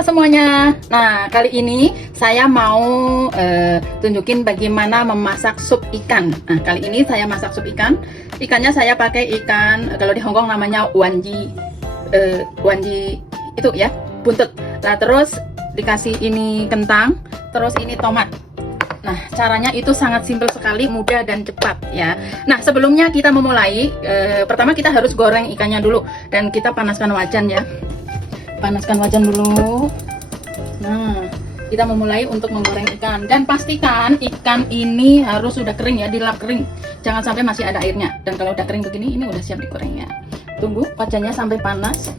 Halo semuanya. Nah, kali ini saya mau tunjukin bagaimana memasak sup ikan. Nah, kali ini saya masak sup ikan. Ikannya saya pakai ikan, kalau di Hongkong namanya wanji. Wanji itu ya, buntut. Nah, terus dikasih ini kentang, terus ini tomat. Nah, caranya itu sangat simpel sekali, mudah dan cepat ya. Nah, sebelumnya kita memulai, pertama kita harus goreng ikannya dulu. Dan kita panaskan wajan ya. Panaskan wajan dulu. Nah, kita memulai untuk menggoreng ikan. Dan pastikan ikan ini harus sudah kering ya, dilap kering. Jangan sampai masih ada airnya. Dan kalau udah kering begini, ini udah siap digoreng ya. Tunggu wajannya sampai panas.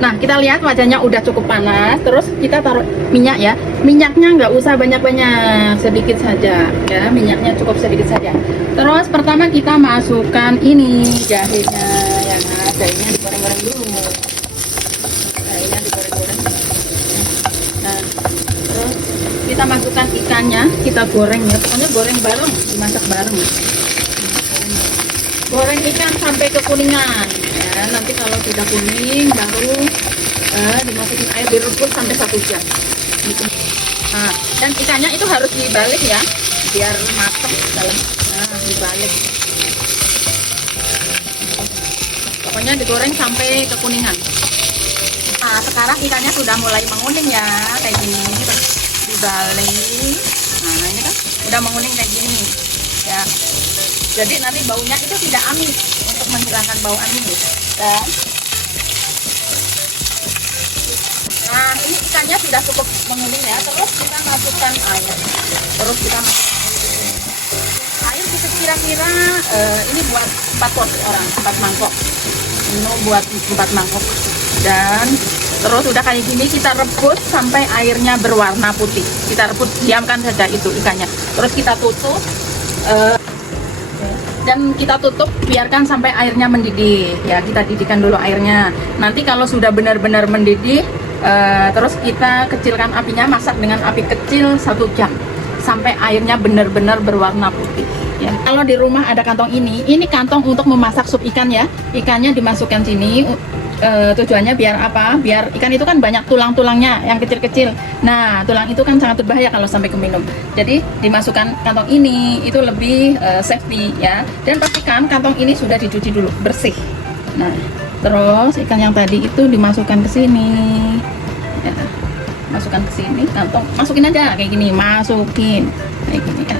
Nah, kita lihat wajannya udah cukup panas. Terus kita taruh minyak ya. Minyaknya nggak usah banyak-banyak, sedikit saja ya. Minyaknya cukup sedikit saja. Terus pertama kita masukkan ini jahenya ya. Jahenya digoreng-goreng dulu. Jahenya digoreng-goreng. Nah, terus kita masukkan ikannya, kita goreng ya. Pokoknya goreng bareng, dimasak bareng. Goreng ikan sampai kekuningan ya. Nanti kalau sudah kuning baru dimasukin air, direbus sampai 1 jam gitu. Nah, dan ikannya itu harus dibalik ya, biar matang dalam. Nah, dibalik. Pokoknya digoreng sampai kekuningan. Nah, sekarang ikannya sudah mulai menguning ya, kayak gini. Terus dibalik. Nah, ini kan udah menguning kayak gini ya. Jadi nanti baunya itu tidak amis, untuk menghilangkan bau amis ya. Nah, ini ikannya sudah cukup menguning ya. Terus kita masukkan air. Terus kita masukkan air kita kira-kira ini buat 4 porsi orang, 4 mangkok. Ini buat 4 mangkok. Dan terus udah kayak gini kita rebus sampai airnya berwarna putih. Kita rebus, diamkan saja itu ikannya. Terus kita tutup. Dan kita tutup, biarkan sampai airnya mendidih ya. Kita didihkan dulu airnya. Nanti kalau sudah benar-benar mendidih, terus kita kecilkan apinya, masak dengan api kecil 1 jam sampai airnya benar-benar berwarna putih ya. Kalau di rumah ada kantong ini kantong untuk memasak sup ikan ya. Ikannya dimasukkan sini. Tujuannya biar apa? Biar ikan itu kan banyak tulang-tulangnya yang kecil-kecil. Nah, tulang itu kan sangat berbahaya kalau sampai keminum. Jadi dimasukkan kantong ini itu lebih safety ya. Dan pastikan kantong ini sudah dicuci dulu, bersih. Nah, terus ikan yang tadi itu dimasukkan ke sini. Ya, masukkan ke sini kantong. Masukin aja kayak gini, masukin kayak gini ya.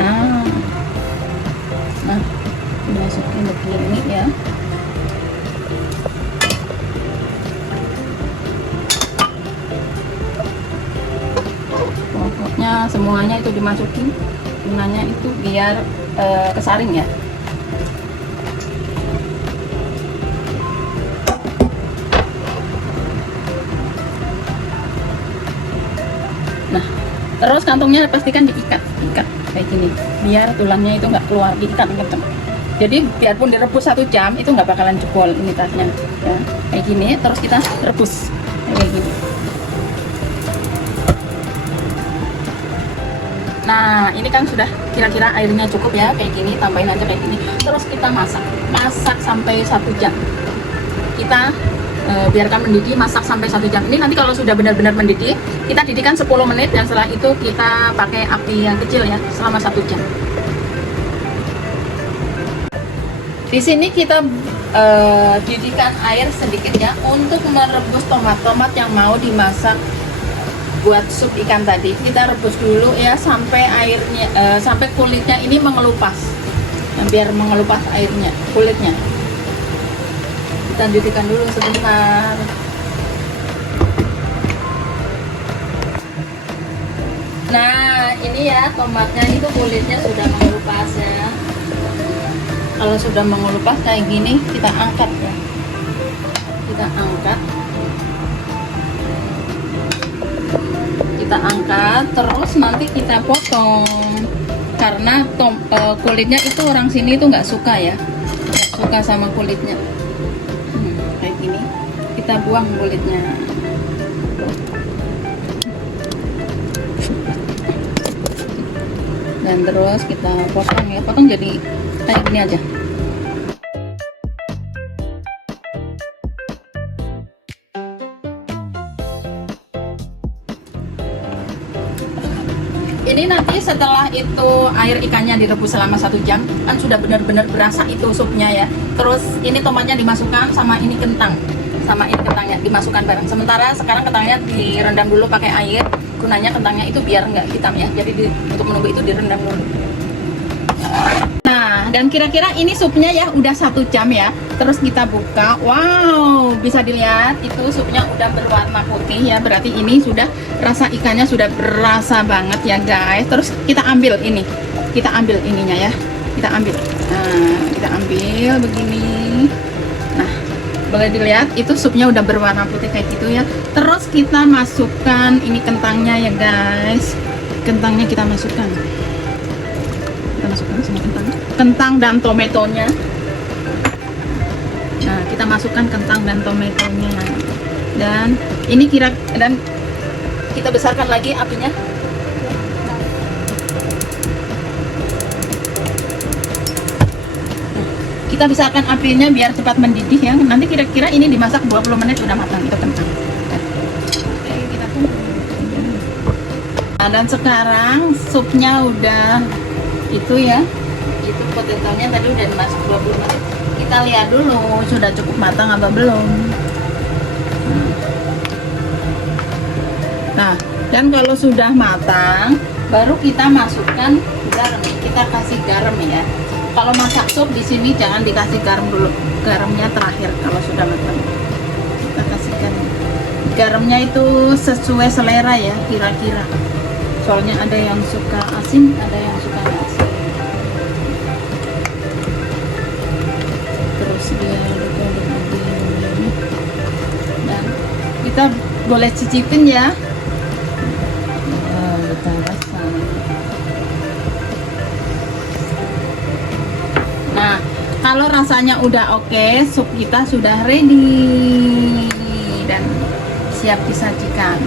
Nah, dimasukin begini ya. Pokoknya semuanya itu dimasukin, gunanya itu biar kesaring ya. Nah, terus kantongnya pastikan diikat kayak gini, biar tulangnya itu nggak keluar, diikat gitu. Jadi biarpun direbus 1 jam itu nggak bakalan jebol ini tasnya ya. Kayak gini, terus kita rebus kayak gini. Nah, ini kan sudah kira-kira airnya cukup ya, kayak gini, tambahin aja kayak gini. Terus kita masak sampai 1 jam. Kita biarkan mendidih, masak sampai 1 jam. Ini nanti kalau sudah benar-benar mendidih, kita didihkan 10 menit dan setelah itu kita pakai api yang kecil ya, selama 1 jam. Di sini kita didihkan air sedikit ya, untuk merebus tomat yang mau dimasak buat sup ikan tadi. Kita rebus dulu ya sampai airnya sampai kulitnya ini mengelupas. Nah, biar mengelupas airnya, kulitnya. Kita didihkan dulu sebentar. Nah, ini ya tomatnya itu kulitnya sudah mengelupas ya. Kalau sudah mengelupas kayak gini, kita angkat ya. Kita angkat. Kita angkat, terus nanti kita potong karena kulitnya itu orang sini itu nggak suka ya, nggak suka sama kulitnya. Kayak gini kita buang kulitnya. Dan terus kita potong ya, potong jadi kayak gini aja. Ini nanti setelah itu air ikannya direbus selama 1 jam, kan sudah benar-benar berasa itu supnya ya. Terus ini tomatnya dimasukkan sama ini kentang, sama ini kentangnya dimasukkan bareng. Sementara sekarang kentangnya direndam dulu pakai air. Gunanya kentangnya itu biar nggak hitam ya. Jadi untuk menunggu itu direndam dulu. Nah, dan kira-kira ini supnya ya udah 1 jam ya. Terus kita buka, wow, bisa dilihat itu supnya udah berwarna putih ya. Berarti ini sudah rasa ikannya sudah berasa banget ya guys. Terus kita ambil ini, kita ambil ininya ya. Kita ambil, nah kita ambil begini. Nah, boleh dilihat itu supnya udah berwarna putih kayak gitu ya. Terus kita masukkan ini kentangnya ya guys. Kentangnya kita masukkan. Kita masukkan semua kentang dan tomatonya. Nah, kita masukkan kentang dan tomatonya. Dan ini dan kita besarkan lagi apinya. Kita besarkan apinya biar cepat mendidih ya. Nanti kira-kira ini dimasak 20 menit udah matang itu kentang. Oke, kita tunggu. Nah, dan sekarang supnya udah itu ya. Itu potatonya tadi udah dimasak 20 menit. Kita lihat dulu sudah cukup matang apa belum. Nah, dan kalau sudah matang baru kita masukkan garam. Kita kasih garam ya. Kalau masak sup di sini jangan dikasih garam dulu. Garamnya terakhir kalau sudah matang. Kita kasihkan garamnya itu sesuai selera ya kira-kira. Soalnya ada yang suka asin, ada yang suka nggak asin. Terus dia dan kita boleh cicipin ya. Kita rasa. Nah, kalau rasanya udah oke, sup kita sudah ready dan siap disajikan.